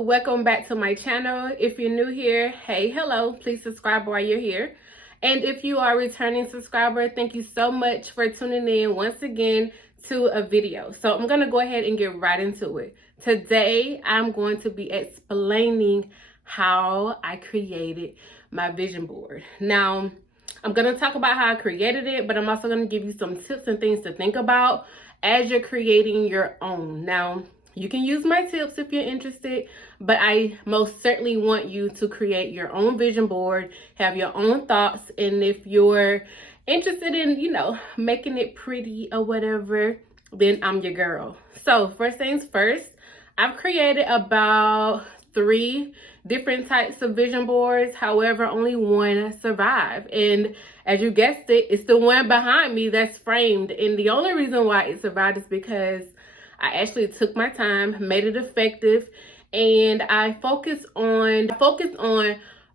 welcome back to my channel. If you're new here, hey, hello, please subscribe while you're here. And if you are a returning subscriber, thank you so much for tuning in once again to a video. So I'm going to go ahead and get right into it. Today, I'm going to be explaining how I created my vision board. Now, I'm going to talk about how I created it, but I'm also going to give you some tips and things to think about as you're creating your own. Now, you can use my tips if you're interested, but I most certainly want you to create your own vision board, have your own thoughts, and if you're interested in, making it pretty or whatever, then I'm your girl. So first things first, I've created about 3 different types of vision boards. However, only one survived. And as you guessed it, it's the one behind me that's framed. And the only reason why it survived is because I actually took my time, made it effective, and I focused on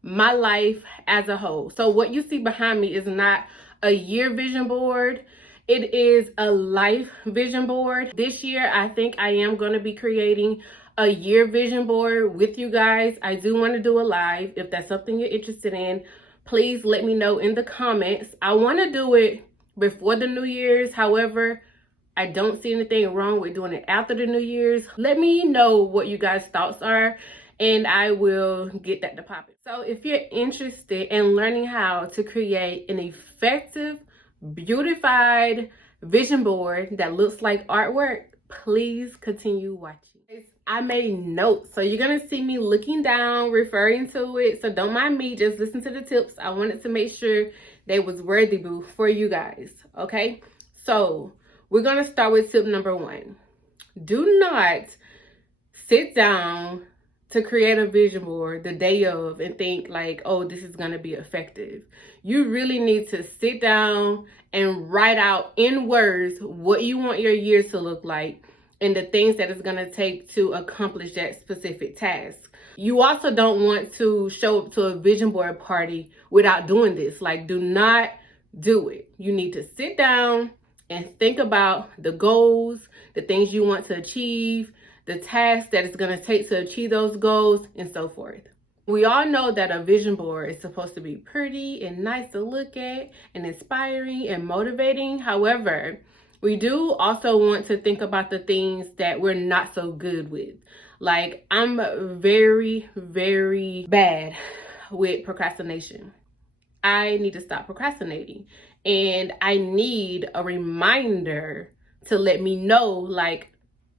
my life as a whole. So what you see behind me is not a year vision board. It is a life vision board. This year, I think I am going to be creating a year vision board with you guys. I do want to do a live. If that's something you're interested in, please let me know in the comments. I want to do it before the New Year's. However, I don't see anything wrong with doing it after the New Year's. Let me know what you guys' thoughts are, and I will get that to popping. So if you're interested in learning how to create an effective, beautified vision board that looks like artwork, please continue watching. I made notes, so you're gonna see me looking down, referring to it, so don't mind me, just listen to the tips. I wanted to make sure they was worthy for you guys, okay? So we're going to start with tip number 1. Do not sit down to create a vision board the day of and think like, oh, this is going to be effective. You really need to sit down and write out in words what you want your year to look like and the things that it's going to take to accomplish that specific task. You also don't want to show up to a vision board party without doing this. Like, do not do it. You need to sit down and think about the goals, the things you want to achieve, the tasks that it's going to take to achieve those goals, and so forth. We all know that a vision board is supposed to be pretty and nice to look at and inspiring and motivating. However, we do also want to think about the things that we're not so good with. Like, I'm very, very bad with procrastination. I need to stop procrastinating. And I need a reminder to let me know, like,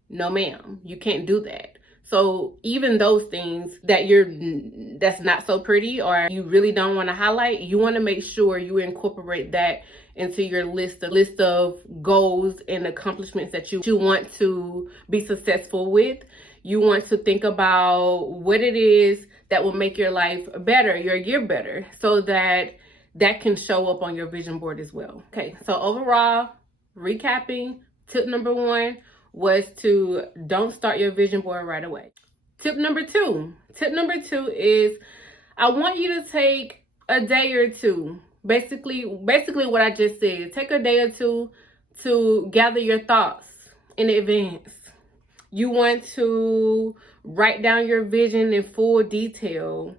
no ma'am, you can't do that. So even those things that's not so pretty or you really don't want to highlight, you want to make sure you incorporate that into your list of goals and accomplishments that you want to be successful with. You want to think about what it is that will make your life better, your year better, so that can show up on your vision board as well. Okay, so overall, recapping, tip number 1 was to don't start your vision board right away. Tip number 2 is I want you to take a day or two. Basically what I just said. Take a day or two to gather your thoughts in advance. You want to write down your vision in full detail.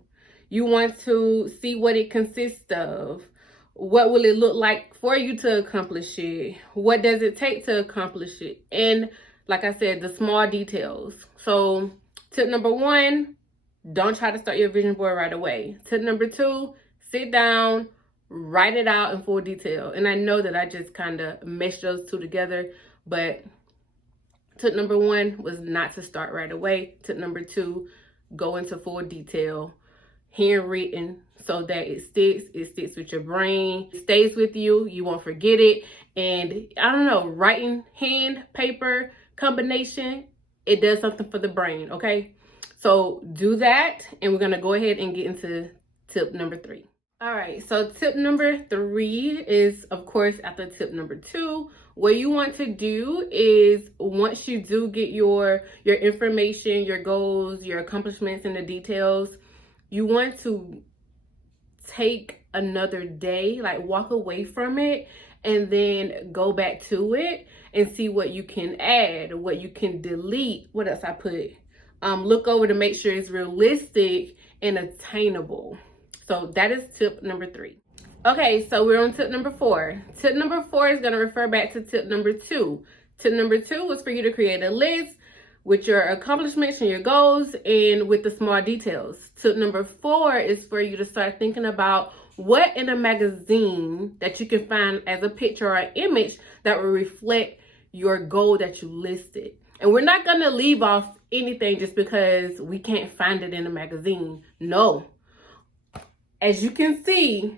You want to see what it consists of. What will it look like for you to accomplish it? What does it take to accomplish it? And like I said, the small details. So tip number 1, don't try to start your vision board right away. Tip number 2, sit down, write it out in full detail. And I know that I just kind of meshed those 2 together, but tip number 1 was not to start right away. Tip number 2, go into full detail, handwritten, so that it sticks with your brain, it stays with you, you won't forget it. And I don't know, writing, hand, paper combination, it does something for the brain, okay? So do that, and we're gonna go ahead and get into tip number 3. All right, so tip number 3 is, of course, after tip number 2. What you want to do is, once you do get your information, your goals, your accomplishments, and the details, you want to take another day, like walk away from it, and then go back to it and see what you can add, what you can delete. What else I put? look over to make sure it's realistic and attainable. So that is tip number 3. Okay, so we're on tip number 4. Tip number 4 is going to refer back to tip number 2. Tip number 2 was for you to create a list with your accomplishments and your goals and with the small details. Tip number 4 is for you to start thinking about what in a magazine that you can find as a picture or an image that will reflect your goal that you listed. And we're not going to leave off anything just because we can't find it in a magazine. No. As you can see,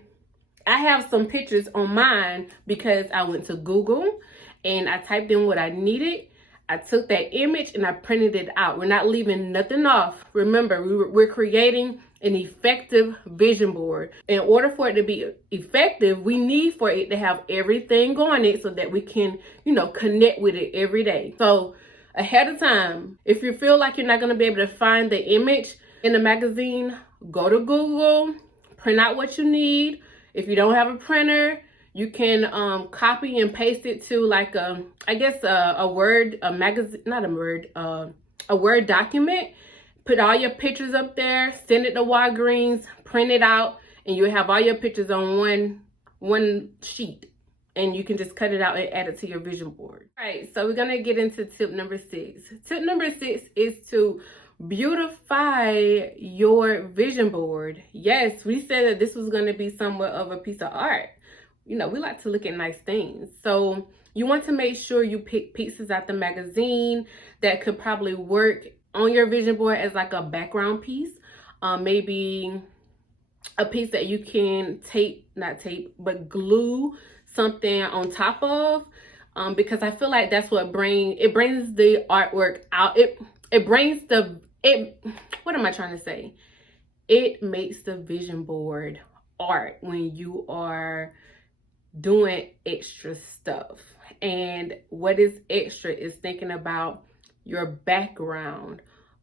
I have some pictures on mine because I went to Google and I typed in what I needed. I took that image and I printed it out. We're not leaving nothing off. Remember, we're creating an effective vision board. In order for it to be effective, we need for it to have everything on it so that we can, connect with it every day. So ahead of time, if you feel like you're not going to be able to find the image in the magazine, go to Google, print out what you need. If you don't have a printer, you can copy and paste it to like a Word document. Put all your pictures up there, send it to Walgreens, print it out, and you'll have all your pictures on one sheet. And you can just cut it out and add it to your vision board. All right, so we're gonna get into tip number 6. Tip number 6 is to beautify your vision board. Yes, we said that this was gonna be somewhat of a piece of art. We like to look at nice things. So you want to make sure you pick pieces out the magazine that could probably work on your vision board as like a background piece. Maybe a piece that you can glue something on top of. Because I feel like that's what brings the artwork out. What am I trying to say? It makes the vision board art when you are doing extra stuff. And what is extra is thinking about your background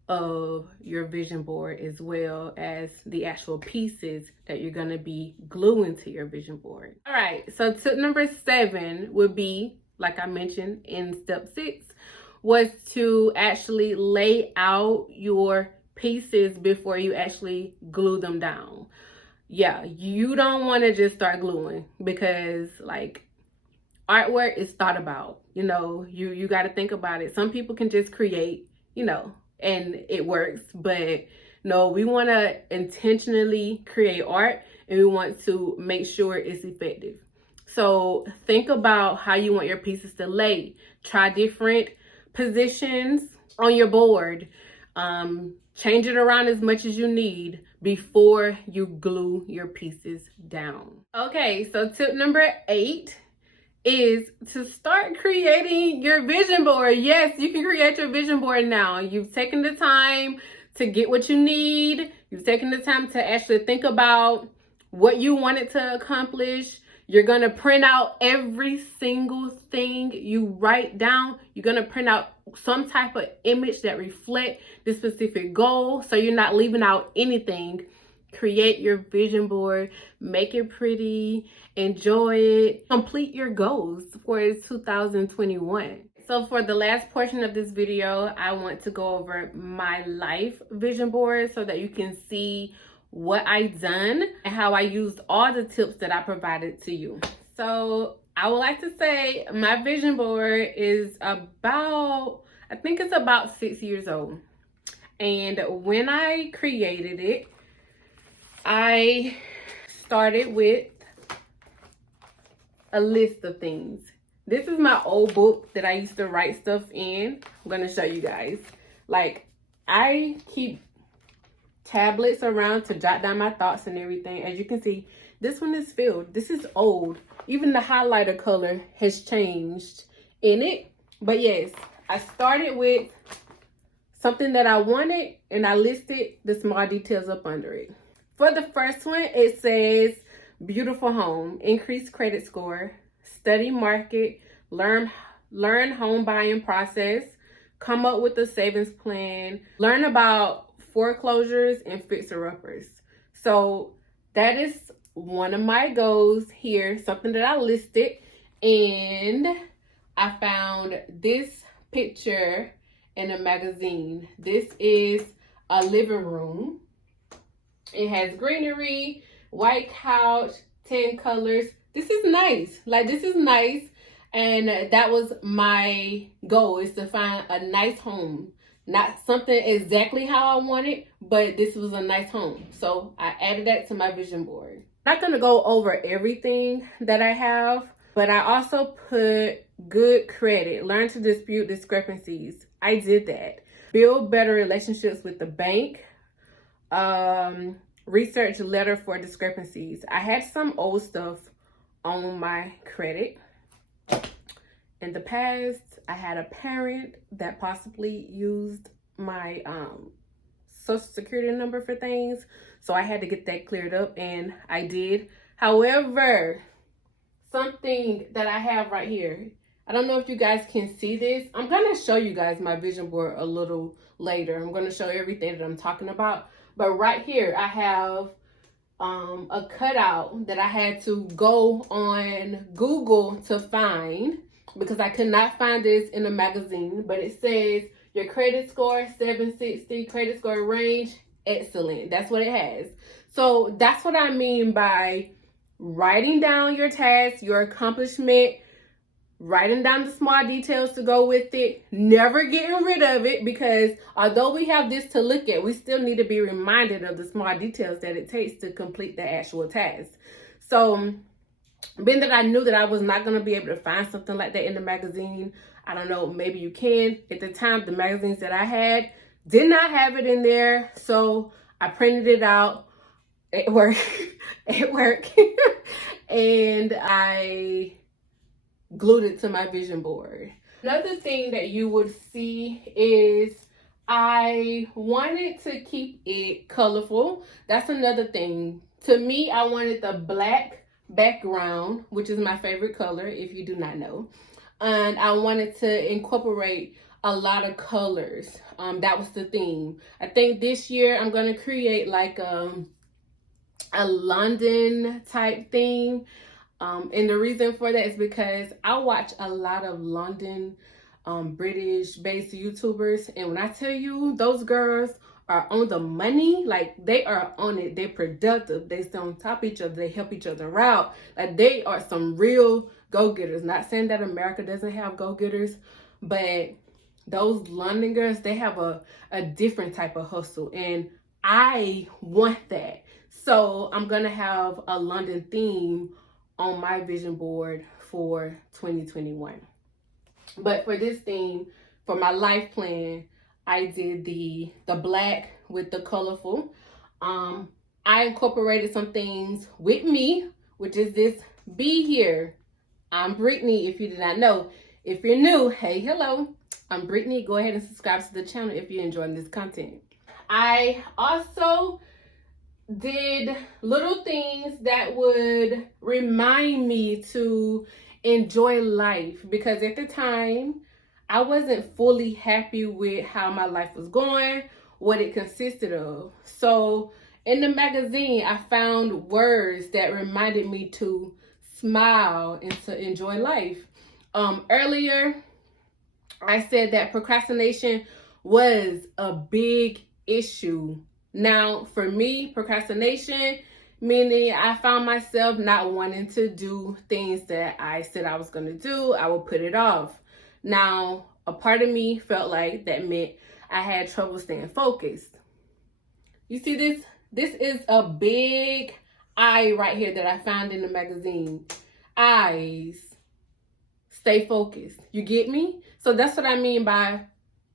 of your vision board as well as the actual pieces that you're going to be gluing to your vision board. All right, so tip number 7 would be, like I mentioned in step 6, was to actually lay out your pieces before you actually glue them down. Yeah, you don't want to just start gluing because artwork is thought about. You got to think about it. Some people can just create, and it works, but no, we want to intentionally create art and we want to make sure it's effective. So think about how you want your pieces to lay. Try different positions on your board. Change it around as much as you need before you glue your pieces down. Okay, so tip number 8 is to start creating your vision board. Yes, you can create your vision board now. You've taken the time to get what you need. You've taken the time to actually think about what you wanted to accomplish. You're going to print out every single thing you write down. You're going to print out some type of image that reflect the specific goal, so you're not leaving out anything. Create your vision board, make it pretty, enjoy it, complete your goals for 2021. So for the last portion of this video, I want to go over my life vision board so that you can see what I've done and how I used all the tips that I provided to you. So I would like to say my vision board is about 6 years old. And when I created it, I started with a list of things. This is my old book that I used to write stuff in. I'm going to show you guys. I keep tablets around to jot down my thoughts and everything. As you can see, this one is filled. This is old. Even the highlighter color has changed in it. But yes, I started with something that I wanted and I listed the small details up under it. For the first one, it says beautiful home, increase credit score, study market, learn home buying process, come up with a savings plan, learn about foreclosures and fixer-uppers. So that is one of my goals here, something that I listed. And I found this picture in a magazine. This is a living room. It has greenery, white couch, 10 colors. This is nice. Like, this is nice. And that was my goal, is to find a nice home. Not something exactly how I wanted, but this was a nice home. So I added that to my vision board. I'm not going to go over everything that I have, but I also put good credit, learn to dispute discrepancies. I did that. Build better relationships with the bank. Research letter for discrepancies. I had some old stuff on my credit. In the past, I had a parent that possibly used my social security number for things, so I had to get that cleared up, and I did. However, something that I have right here, I don't know if you guys can see this. I'm going to show you guys my vision board a little later. I'm going to show everything that I'm talking about. But right here, I have a cutout that I had to go on Google to find, because I could not find this in a magazine. But it says your credit score 760, credit score range excellent. That's what it has. So that's what I mean by writing down your task, your accomplishment, writing down the small details to go with it, never getting rid of it, because although we have this to look at, we still need to be reminded of the small details that it takes to complete the actual task. So being that I knew that I was not going to be able to find something like that in the magazine, I don't know, maybe you can. At the time, the magazines that I had did not have it in there, so I printed it out. It worked. It worked. And I glued it to my vision board. Another thing that you would see is I wanted to keep it colorful. That's another thing. To me, I wanted the black background, which is my favorite color, if you do not know. And I wanted to incorporate a lot of colors. That was the theme. I think this year I'm going to create like a London type theme. And the reason for that is because I watch a lot of London British based YouTubers, and when I tell you, those girls are on the money, like they are on it. They're productive, they stay on top of each other, they help each other out. Like, they are some real go-getters. Not saying that America doesn't have go-getters, but those London girls, they have a different type of hustle, and I want that. So I'm gonna have a London theme on my vision board for 2021. But for this theme, for my life plan, I did the black with the colorful. I incorporated some things with me, which is this bee here. I'm Brittany, if you did not know. If you're new, hey, hello. I'm Brittany. Go ahead and subscribe to the channel if you're enjoying this content. I also did little things that would remind me to enjoy life, because at the time I wasn't fully happy with how my life was going, what it consisted of. So in the magazine, I found words that reminded me to smile and to enjoy life. Earlier, I said that procrastination was a big issue. Now, for me, procrastination, meaning I found myself not wanting to do things that I said I was going to do. I would put it off. Now, a part of me felt like that meant I had trouble staying focused. You see this? This is a big eye right here that I found in the magazine. Eyes. Stay focused. You get me? So that's what I mean by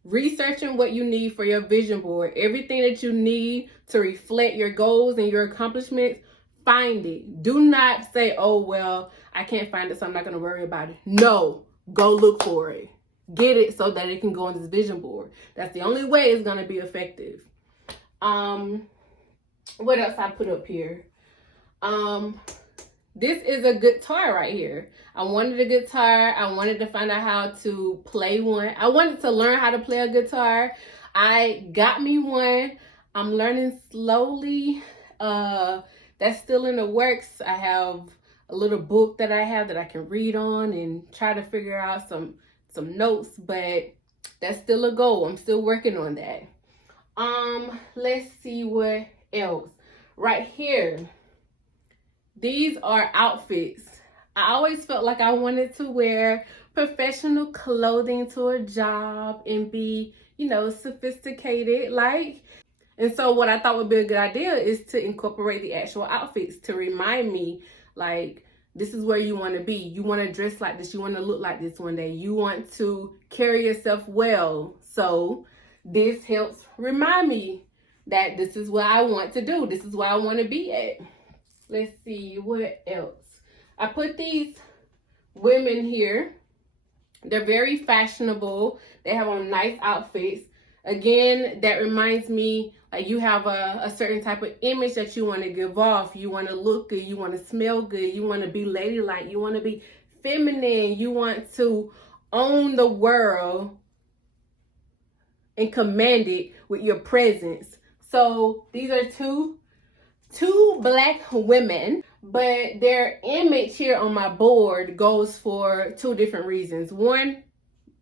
researching what you need for your vision board. Everything that you need to reflect your goals and your accomplishments, find it. Do not say, oh, well, I can't find it, so I'm not going to worry about it. No, go look for it. Get it so that it can go on this vision board. That's the only way it's going to be effective. What else I put up here? This is a guitar right here. I wanted a guitar. I wanted to find out how to play one. I wanted to learn how to play a guitar. I got me one. I'm learning slowly. That's still in the works. I have a little book that I have that I can read on and try to figure out some notes, but That's still a goal. I'm still working on that. Let's see what else. Right here, these are outfits. I always felt like I wanted to wear professional clothing to a job and be, sophisticated, like. And so what I thought would be a good idea is to incorporate the actual outfits to remind me, like, this is where you want to be. You want to dress like this. You want to look like this one day. You want to carry yourself well. So this helps remind me that this is what I want to do. This is where I want to be at. Let's see, what else? I put these women here. They're very fashionable. They have on nice outfits. Again, that reminds me, like, you have a certain type of image that you want to give off. You want to look good. You want to smell good. You want to be ladylike. You want to be feminine. You want to own the world and command it with your presence. So these are two Black women, but their image here on my board goes for two different reasons. One,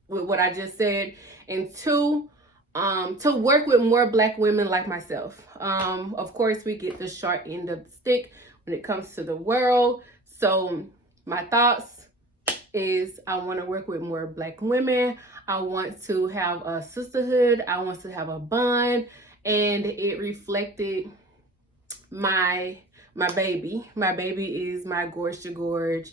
with what I just said, and two, to work with more Black women like myself. Of course, we get the short end of the stick when it comes to the world. So my thoughts is I want to work with more Black women. I want to have a sisterhood. I want to have a bond, and it reflected my baby. My baby is my Gorge to Gorge.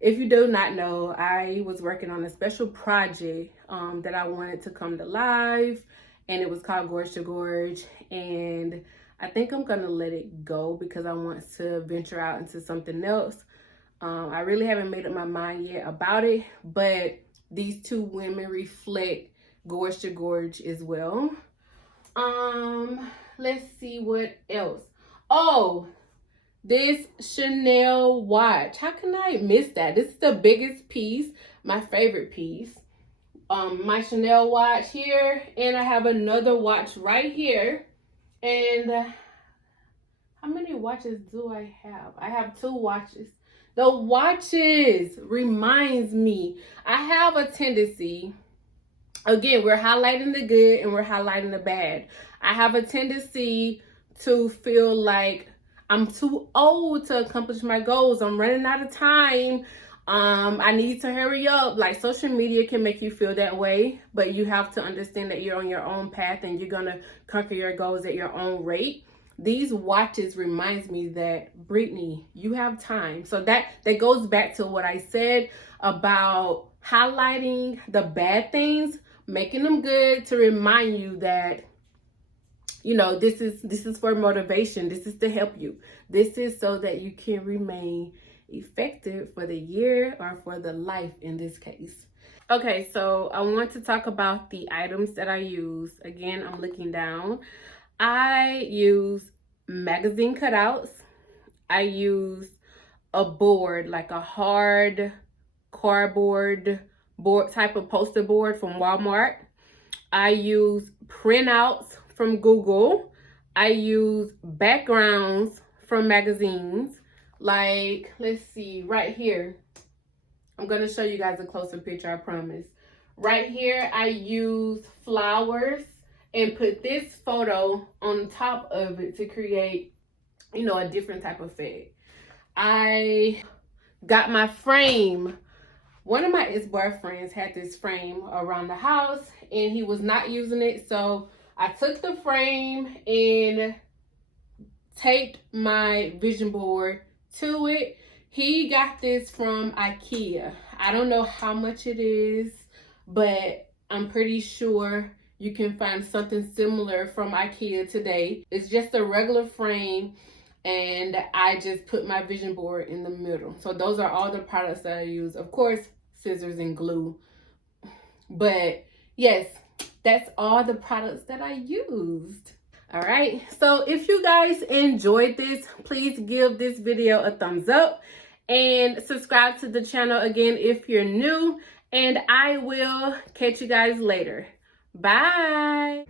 If you do not know, I was working on a special project that I wanted to come to life, and it was called Gorge to Gorge, and I think I'm gonna let it go because I want to venture out into something else. I really haven't made up my mind yet about it, but these two women reflect Gorge to Gorge as well. Let's see what else. Oh, this Chanel watch. How can I miss that? This is the biggest piece, my favorite piece. My Chanel watch here, and I have another watch right here. And how many watches do I have? I have 2 watches. The watches reminds me. I have a tendency, again, we're highlighting the good and we're highlighting the bad. I have a tendency to feel like I'm too old to accomplish my goals. I'm running out of time. I need to hurry up. Like, social media can make you feel that way, but you have to understand that you're on your own path and you're gonna conquer your goals at your own rate. These watches reminds me that, Brittany, you have time. So that goes back to what I said about highlighting the bad things, making them good to remind you that, this is for motivation. This is to help you. This is so that you can remain effective for the year or for the life in this case. Okay, so I want to talk about the items that I use. Again, I'm looking down. I use magazine cutouts. I use a board, like a hard cardboard board type of poster board from Walmart. I use printouts from Google. I use backgrounds from magazines. Like, let's see, right here. I'm going to show you guys a closer picture, I promise. Right here, I use flowers and put this photo on top of it to create, a different type of effect. I got my frame. One of my ex-boyfriends had this frame around the house and he was not using it. So I took the frame and taped my vision board to it. He got this from IKEA. I don't know how much it is, but I'm pretty sure you can find something similar from IKEA today. It's just a regular frame, and I just put my vision board in the middle. So those are all the products that I use. Of course, scissors and glue. But yes, that's all the products that I used. All right, so if you guys enjoyed this, please give this video a thumbs up and subscribe to the channel again if you're new, and I will catch you guys later. Bye.